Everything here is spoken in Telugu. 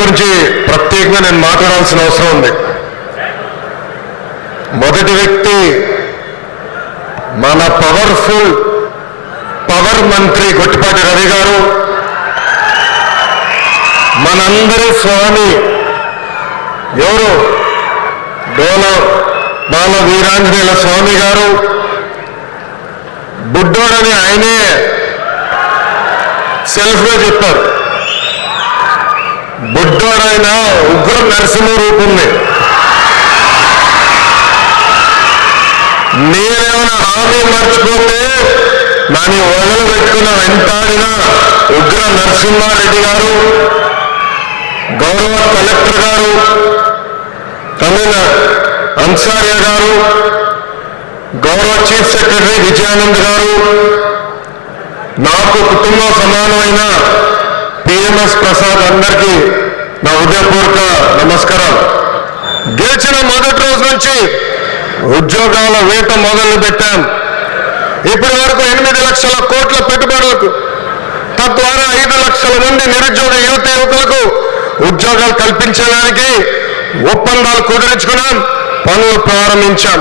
గురించి ప్రత్యేకంగా నేను మాట్లాడాల్సిన అవసరం ఉంది. మొదటి వ్యక్తి మన పవర్ మంత్రి గొట్టిపాటి రవి గారు, మనందరి స్వామి ఎవరు బాల వీరాంజనేయుల స్వామి గారు, బుడ్డోడని ఆయనే సెల్ఫ్గా చెప్పారు. బుడ్డోడైన ఉగ్ర నరసింహ రూపుంది. నేనేమైనా హామీ మర్చిపోతే నాని వదలు పెట్టుకున్న వెంటాడిన ఉగ్ర నరసింహారెడ్డి గారు, గౌరవ కలెక్టర్ గారు, తమిళ అన్సారియా గారు, గౌరవ చీఫ్ సెక్రటరీ విజయానంద్ గారు, నాకు కుటుంబ సమానమైన పిఎంఎస్ ప్రసాద్, అందరికీ నా హృదయపూర్వక నమస్కారం. గెలిచిన మొదటి రోజు నుంచి ఉద్యోగాల వేట మొదలు పెట్టాం. ఇప్పటి వరకు 8 లక్షల కోట్ల పెట్టుబడులకు, తద్వారా 5 లక్షల మంది నిరుద్యోగ యువకులకు ఉద్యోగాలు కల్పించడానికి ఒప్పందాలు కుదుర్చుకున్నాం, పనులు ప్రారంభించాం.